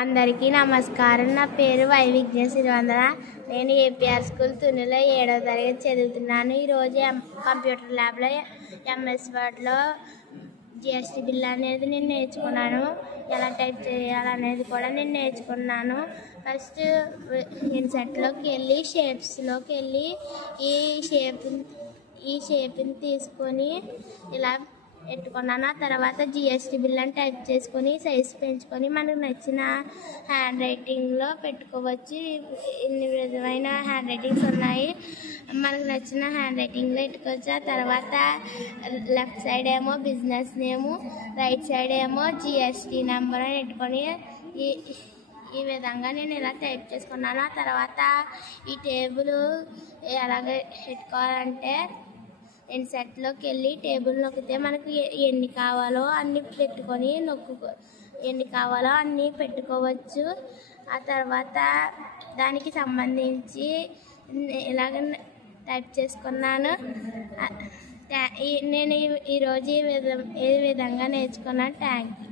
అందరికీ నమస్కారం. నా పేరు వైవిజ్ఞ సిరివందన. నేను ఏపీఆర్ స్కూల్ తునిలో 7వ తరగతి చదువుతున్నాను. ఈరోజు కంప్యూటర్ ల్యాబ్లో ఎంఎస్ వర్డ్లో జిఎస్టీ బిల్ అనేది నేను నేర్చుకున్నాను. ఎలా టైప్ చేయాలనేది కూడా నేను నేర్చుకున్నాను. ఫస్ట్ ఇన్సెట్లోకి వెళ్ళి షేప్స్లోకి వెళ్ళి ఈ షేప్ని తీసుకొని ఇలా పెట్టుకున్నాను. ఆ తర్వాత జిఎస్టీ బిల్ అని టైప్ చేసుకొని సైజ్ పెంచుకొని మనకు నచ్చిన హ్యాండ్ రైటింగ్లో పెట్టుకోవచ్చు. ఇన్ని విధమైన హ్యాండ్ రైటింగ్స్ ఉన్నాయి, మనకు నచ్చిన హ్యాండ్ రైటింగ్లో పెట్టుకోవచ్చు. ఆ తర్వాత లెఫ్ట్ సైడ్ ఏమో బిజినెస్ నేము, రైట్ సైడ్ ఏమో జిఎస్టీ నెంబర్ అని పెట్టుకొని ఈ విధంగా నేను ఇలా టైప్ చేసుకున్నాను. ఆ తర్వాత ఈ టేబుల్ ఎలాగ పెట్టుకోవాలంటే ఇన్సెట్లోకి వెళ్ళి టేబుల్ నొక్కితే మనకు ఎన్ని కావాలో అన్నీ పెట్టుకొని ఎన్ని కావాలో అన్నీ పెట్టుకోవచ్చు. ఆ తర్వాత దానికి సంబంధించి ఇలాగ టైప్ చేసుకున్నాను. నేను ఈరోజు ఈ విధంగా నేర్చుకున్నాను. Thank you.